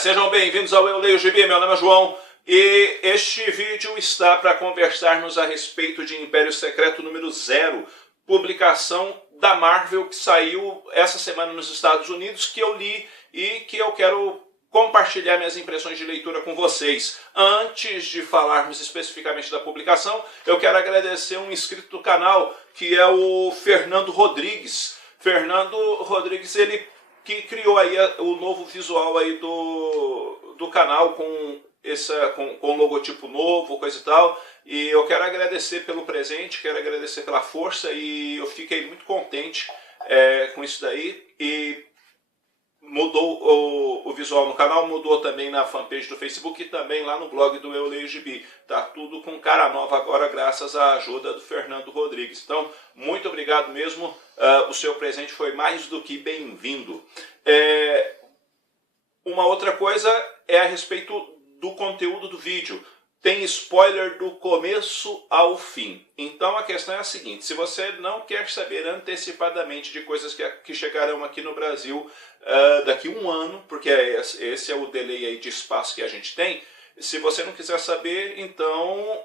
Sejam bem-vindos ao Eu Leio Gibi, meu nome é João e este vídeo está para conversarmos a respeito de Império Secreto número 0, publicação da Marvel que saiu essa semana nos Estados Unidos, que eu li e que eu quero compartilhar minhas impressões de leitura com vocês. Antes de falarmos especificamente da publicação, eu quero agradecer um inscrito do canal, que é o Fernando Rodrigues. Fernando Rodrigues, ele que criou aí o novo visual aí do canal com o logotipo novo, coisa e tal. E eu quero agradecer pelo presente, quero agradecer pela força e eu fiquei muito contente com isso daí. E mudou o visual no canal, mudou também na fanpage do Facebook e também lá no blog do Eu Leio Gibi. Tá tudo com cara nova agora, graças à ajuda do Fernando Rodrigues. Então, muito obrigado mesmo. O seu presente foi mais do que bem-vindo. Uma outra coisa é a respeito do conteúdo do vídeo. Tem spoiler do começo ao fim. Então a questão é a seguinte: se você não quer saber antecipadamente de coisas que chegarão aqui no Brasil daqui a um ano, porque esse é o delay aí de espaço que a gente tem, se você não quiser saber, então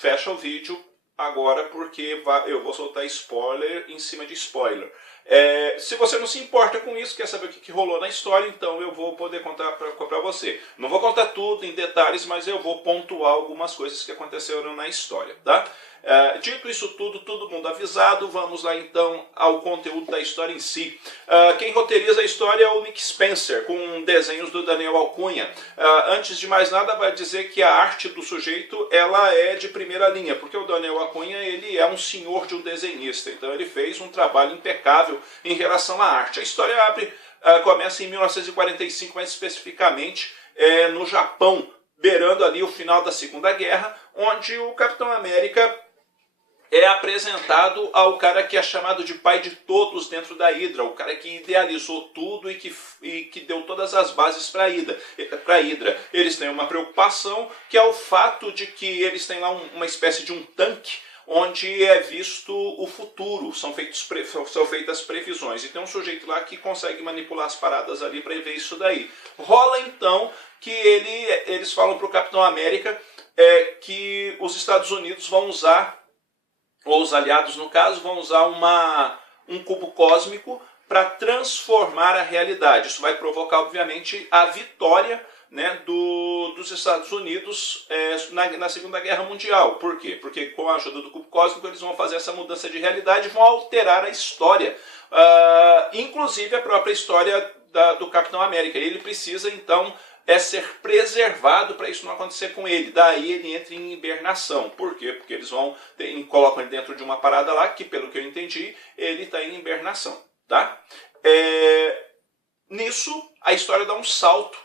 fecha o vídeo agora, porque eu vou soltar spoiler em cima de spoiler. Se você não se importa com isso, quer saber o que rolou na história, então eu vou poder contar para você. Não vou contar tudo em detalhes, mas eu vou pontuar algumas coisas que aconteceram na história, tá? Dito isso tudo, todo mundo avisado, vamos lá então ao conteúdo da história em si. Quem roteiriza a história é o Nick Spencer, com desenhos do Daniel Alcunha. Antes de mais nada, vai dizer que a arte do sujeito ela é de primeira linha, porque o Daniel Alcunha ele é um senhor de um desenhista, então ele fez um trabalho impecável em relação à arte. A história começa em 1945, mais especificamente no Japão, beirando ali o final da Segunda Guerra, onde o Capitão América é apresentado ao cara que é chamado de pai de todos dentro da Hydra, o cara que idealizou tudo e que deu todas as bases para a Hydra. Eles têm uma preocupação, que é o fato de que eles têm lá uma espécie de um tanque, onde é visto o futuro, são feitas previsões. E tem um sujeito lá que consegue manipular as paradas ali para ver isso daí. Rola então que eles falam para o Capitão América que os Estados Unidos vão usar, ou os aliados no caso, vão usar um cubo cósmico para transformar a realidade. Isso vai provocar, obviamente, a vitória, né, dos Estados Unidos na Segunda Guerra Mundial. Por quê? Porque com a ajuda do cubo cósmico eles vão fazer essa mudança de realidade e vão alterar a história. Inclusive a própria história do Capitão América. Ele precisa, então, ser preservado para isso não acontecer com ele. Daí ele entra em hibernação. Por quê? Porque eles colocam ele dentro de uma parada lá, que pelo que eu entendi, ele está em hibernação. Tá? Nisso, a história dá um salto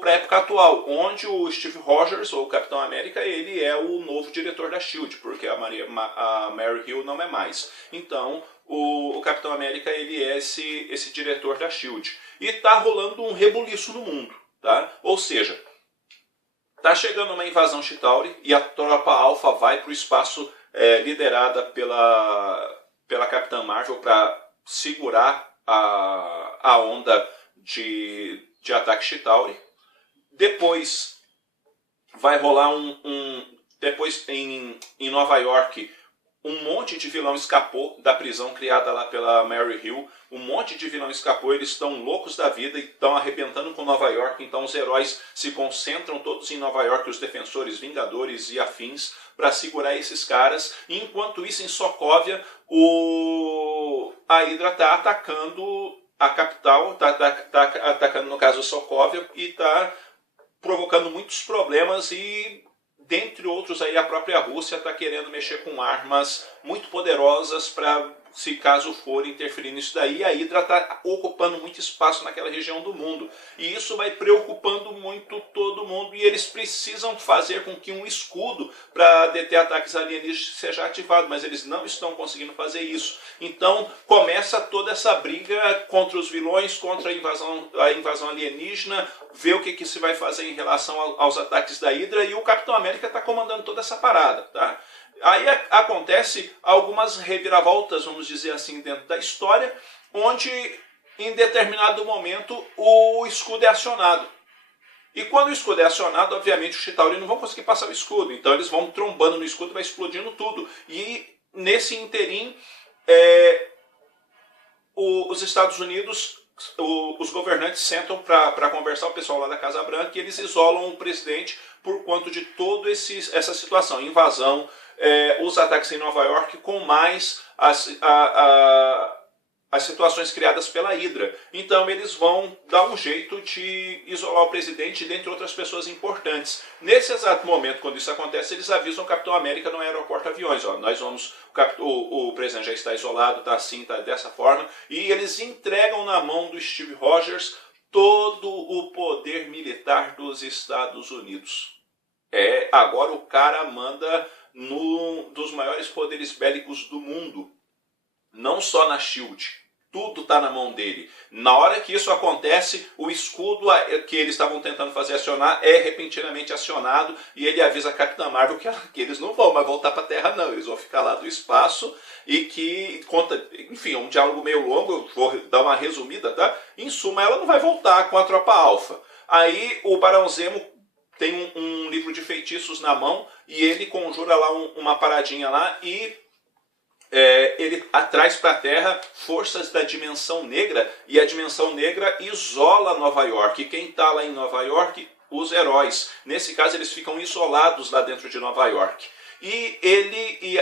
para a época atual, onde o Steve Rogers, ou o Capitão América, ele é o novo diretor da S.H.I.E.L.D., porque a Mary Hill não é mais. Então, o Capitão América ele é esse diretor da S.H.I.E.L.D. E está rolando um rebuliço no mundo. Tá? Ou seja, está chegando uma invasão Chitauri e a tropa Alpha vai para o espaço liderada pela Capitã Marvel para segurar a onda de ataque Chitauri. Depois vai rolar depois em Nova York, um monte de vilão escapou da prisão criada lá pela Mary Hill. Um monte de vilão escapou, eles estão loucos da vida e estão arrebentando com Nova York. Então os heróis se concentram todos em Nova York, os defensores, vingadores e afins, para segurar esses caras. E enquanto isso, em Sokovia, a Hydra está atacando a capital, está atacando no caso Sokovia e está provocando muitos problemas e, dentre outros, aí a própria Rússia está querendo mexer com armas muito poderosas para, se caso for, interferir nisso daí. A Hydra está ocupando muito espaço naquela região do mundo. E isso vai preocupando muito todo mundo. E eles precisam fazer com que um escudo para deter ataques alienígenas seja ativado. Mas eles não estão conseguindo fazer isso. Então começa toda essa briga contra os vilões, contra a invasão alienígena, ver o que se vai fazer em relação aos ataques da Hydra. E o Capitão América está comandando toda essa parada, tá? Aí acontece algumas reviravoltas, vamos dizer assim, dentro da história, onde em determinado momento o escudo é acionado. E quando o escudo é acionado, obviamente os Chitauri não vão conseguir passar o escudo. Então eles vão trombando no escudo e vai explodindo tudo. E nesse interim, os Estados Unidos, os governantes sentam para conversar, o pessoal lá da Casa Branca, e eles isolam o presidente por conta de toda essa situação. Invasão, os ataques em Nova York, com mais as situações criadas pela Hydra. Então eles vão dar um jeito de isolar o presidente, dentre outras pessoas importantes. Nesse exato momento, quando isso acontece, eles avisam o Capitão América no aeroporto aviões. Ó, nós vamos, o presidente já está isolado, está assim, está dessa forma. E eles entregam na mão do Steve Rogers todo o poder militar dos Estados Unidos. Agora o cara manda dos maiores poderes bélicos do mundo. Não só na SHIELD. Tudo está na mão dele. Na hora que isso acontece, o escudo que eles estavam tentando fazer acionar é repentinamente acionado e ele avisa a Capitã Marvel que eles não vão mais voltar para a Terra não, eles vão ficar lá do espaço e que conta, enfim, é um diálogo meio longo, eu vou dar uma resumida, tá? Em suma, ela não vai voltar com a Tropa Alpha. Aí o Barão Zemo tem um livro de feitiços na mão e ele conjura lá uma paradinha lá e ele traz para a Terra forças da Dimensão Negra e a Dimensão Negra isola Nova York. E quem está lá em Nova York? Os heróis. Nesse caso eles ficam isolados lá dentro de Nova York. E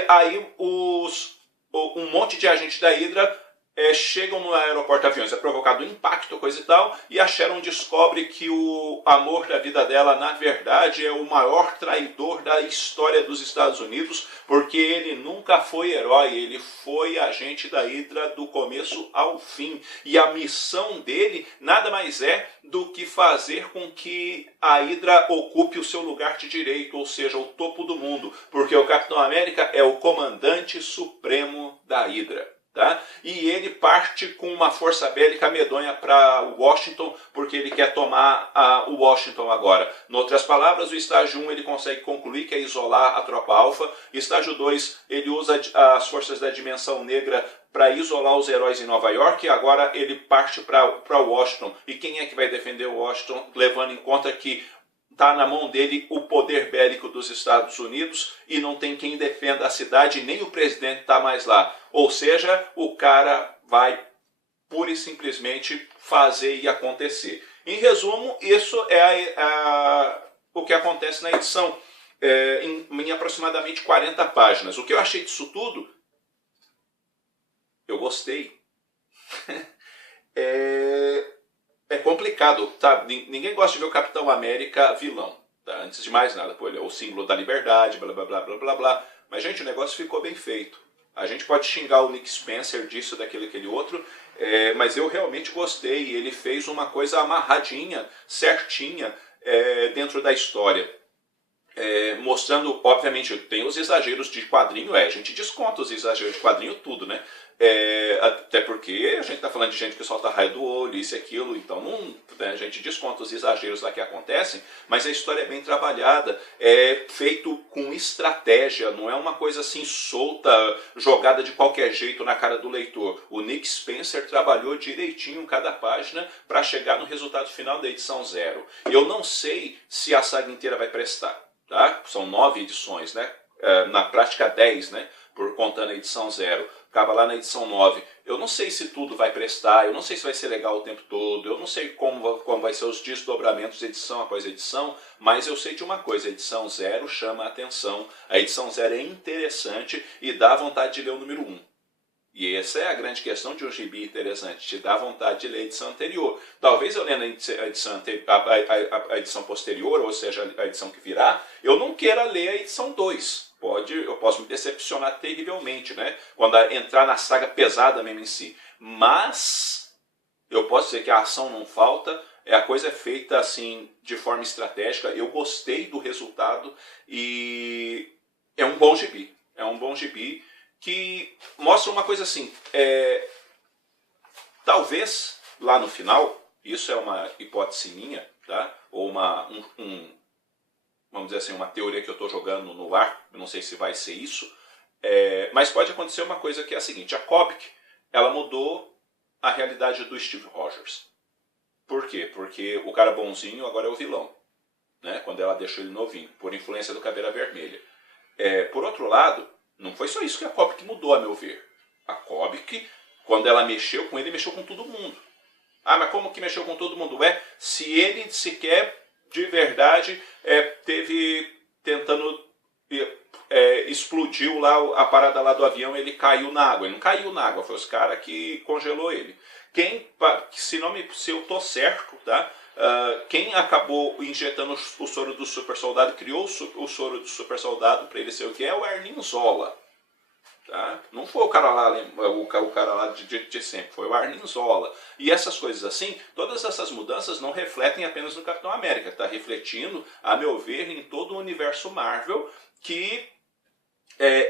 aí um monte de agentes da Hydra chegam no aeroporto aviões, é provocado um impacto, coisa e tal, e a Sharon descobre que o amor da vida dela, na verdade, é o maior traidor da história dos Estados Unidos, porque ele nunca foi herói, ele foi agente da Hydra do começo ao fim. E a missão dele nada mais é do que fazer com que a Hydra ocupe o seu lugar de direito, ou seja, o topo do mundo, porque o Capitão América é o comandante supremo da Hydra. Tá? E ele parte com uma força bélica medonha para Washington, porque ele quer tomar o Washington agora. Em outras palavras, o estágio 1 ele consegue concluir, que é isolar a Tropa Alpha. Estágio 2 ele usa as forças da Dimensão Negra para isolar os heróis em Nova York, e agora ele parte para Washington. E quem é que vai defender Washington, levando em conta que está na mão dele o poder bélico dos Estados Unidos e não tem quem defenda a cidade, nem o presidente está mais lá. Ou seja, o cara vai pura e simplesmente fazer e acontecer. Em resumo, isso é o que acontece na edição, em aproximadamente 40 páginas. O que eu achei disso tudo? Eu gostei. É complicado, tá? Ninguém gosta de ver o Capitão América vilão, tá? Antes de mais nada, pô, ele é o símbolo da liberdade, blá blá blá blá blá blá. Mas, gente, o negócio ficou bem feito. A gente pode xingar o Nick Spencer disso, daquele, aquele outro, mas eu realmente gostei. Ele fez uma coisa amarradinha, certinha, dentro da história. Mostrando, obviamente, tem os exageros de quadrinho, a gente desconta os exageros de quadrinho tudo, né? Até porque a gente está falando de gente que solta raio do olho, isso e aquilo, então a gente desconta os exageros lá que acontecem, mas a história é bem trabalhada, é feito com estratégia, não é uma coisa assim solta, jogada de qualquer jeito na cara do leitor. O Nick Spencer trabalhou direitinho cada página para chegar no resultado final da edição 0. Eu não sei se a saga inteira vai prestar, tá? São 9 edições, né? Na prática 10, né? Por contando a edição 0. Acaba lá na edição 9. Eu não sei se tudo vai prestar, eu não sei se vai ser legal o tempo todo, eu não sei como vai ser os desdobramentos edição após edição, mas eu sei de uma coisa, a edição 0 chama a atenção, a edição 0 é interessante e dá vontade de ler o número 1. E essa é a grande questão de um gibi interessante, te dá vontade de ler a edição anterior. Talvez eu lendo a edição posterior, ou seja, a edição que virá, eu não queira ler a edição 2. Eu posso me decepcionar terrivelmente, né? Quando entrar na saga pesada mesmo em si. Mas eu posso dizer que a ação não falta, a coisa é feita assim de forma estratégica. Eu gostei do resultado e é um bom gibi. É um bom gibi que mostra uma coisa assim. Talvez lá no final, isso é uma hipótese minha, tá? Ou vamos dizer assim, uma teoria que eu estou jogando no ar, eu não sei se vai ser isso, mas pode acontecer uma coisa que é a seguinte, a Kobik, ela mudou a realidade do Steve Rogers. Por quê? Porque o cara bonzinho agora é o vilão, né? Quando ela deixou ele novinho, por influência do Caveira Vermelha. Por outro lado, não foi só isso que a Kobik mudou, a meu ver. A Kobik, quando ela mexeu com ele, mexeu com todo mundo. Ah, mas como que mexeu com todo mundo? Se ele sequer, de verdade, teve tentando... explodiu lá a parada lá do avião, ele caiu na água. Ele não caiu na água, foi os caras que congelou ele. Se eu tô certo, tá? Quem acabou injetando o soro do super soldado, criou o soro do super soldado para ele ser o que é o Arnim Zola. Tá? Não foi o cara lá de sempre, foi o Arnim Zola. E essas coisas assim, todas essas mudanças não refletem apenas no Capitão América, está refletindo, a meu ver, em todo o universo Marvel, que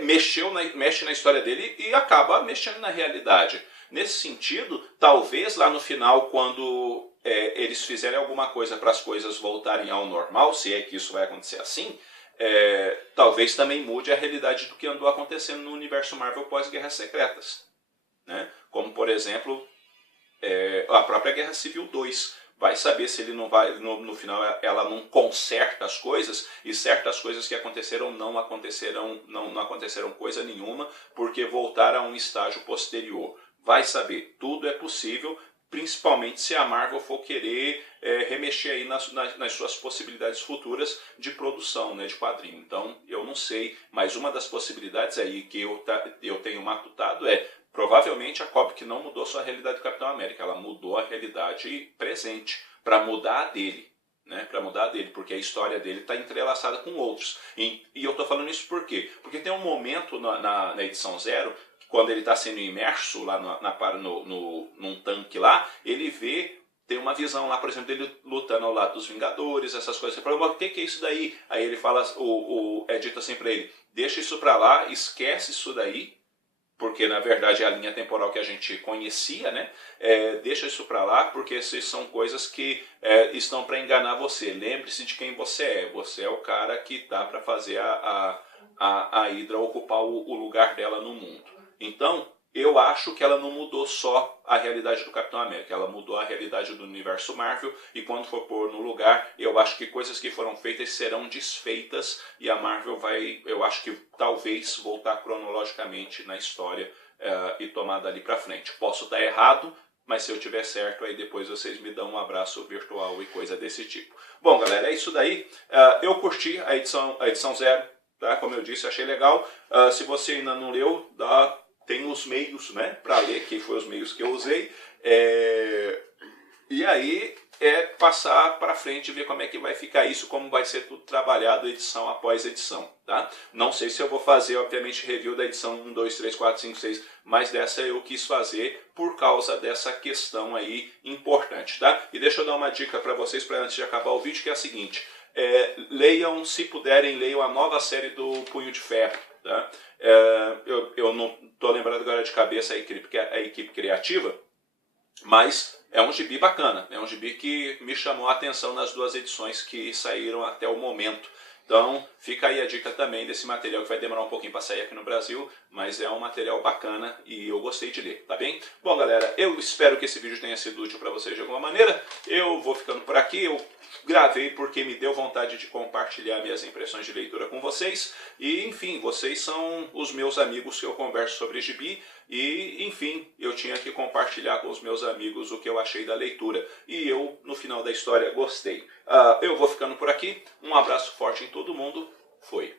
mexe na história dele e acaba mexendo na realidade. Nesse sentido, talvez lá no final, quando eles fizerem alguma coisa para as coisas voltarem ao normal, se é que isso vai acontecer assim, talvez também mude a realidade do que andou acontecendo no universo Marvel pós-Guerras Secretas. Né? Como, por exemplo, a própria Guerra Civil 2. Vai saber se ele não vai, no final ela não conserta as coisas, e certas coisas que aconteceram não aconteceram coisa nenhuma, porque voltaram a um estágio posterior. Vai saber, tudo é possível, principalmente se a Marvel for querer remexer aí nas suas possibilidades futuras de produção, né, de quadrinho. Então, eu não sei, mas uma das possibilidades aí que eu tenho matutado provavelmente a Kobik não mudou só a realidade do Capitão América, ela mudou a realidade presente, para mudar a dele. Né, para mudar a dele, porque a história dele está entrelaçada com outros. E eu estou falando isso por quê? Porque tem um momento na edição 0, quando ele está sendo imerso lá num tanque lá, ele tem uma visão lá, por exemplo, dele lutando ao lado dos Vingadores, essas coisas. Você fala, o que é isso daí? Aí ele fala, é dito assim para ele, deixa isso para lá, esquece isso daí, porque na verdade é a linha temporal que a gente conhecia, né? Deixa isso para lá, porque essas são coisas que estão para enganar você. Lembre-se de quem você é. Você é o cara que tá para fazer a Hydra ocupar o lugar dela no mundo. Então, eu acho que ela não mudou só a realidade do Capitão América, ela mudou a realidade do universo Marvel, e quando for pôr no lugar, eu acho que coisas que foram feitas serão desfeitas, e a Marvel vai, eu acho que talvez voltar cronologicamente na história e tomar dali pra frente. Posso estar errado, mas se eu tiver certo, aí depois vocês me dão um abraço virtual e coisa desse tipo. Bom, galera, é isso daí. Eu curti a edição 0, tá? Como eu disse, achei legal. Se você ainda não leu, tem os meios, né, para ler, que foram os meios que eu usei. E aí passar para frente e ver como é que vai ficar isso, como vai ser tudo trabalhado edição após edição. Tá? Não sei se eu vou fazer, obviamente, review da edição 1, 2, 3, 4, 5, 6, mas dessa eu quis fazer por causa dessa questão aí importante. Tá? E deixa eu dar uma dica para vocês, antes de acabar o vídeo, que é a seguinte. Leiam, se puderem, leiam a nova série do Punho de Ferro. Tá? Eu não estou lembrando agora de cabeça a equipe criativa, mas é um gibi bacana, é um gibi que me chamou a atenção nas 2 edições que saíram até o momento. Então fica aí a dica também desse material, que vai demorar um pouquinho para sair aqui no Brasil, mas é um material bacana e eu gostei de ler, tá bem? Bom, galera, eu espero que esse vídeo tenha sido útil para vocês de alguma maneira. Eu vou ficando por aqui, eu gravei porque me deu vontade de compartilhar minhas impressões de leitura com vocês. E, enfim, vocês são os meus amigos que eu converso sobre gibi. E, enfim, eu tinha que compartilhar com os meus amigos o que eu achei da leitura. E eu, no final da história, gostei. Eu vou ficando por aqui. Um abraço forte em todo mundo. Foi.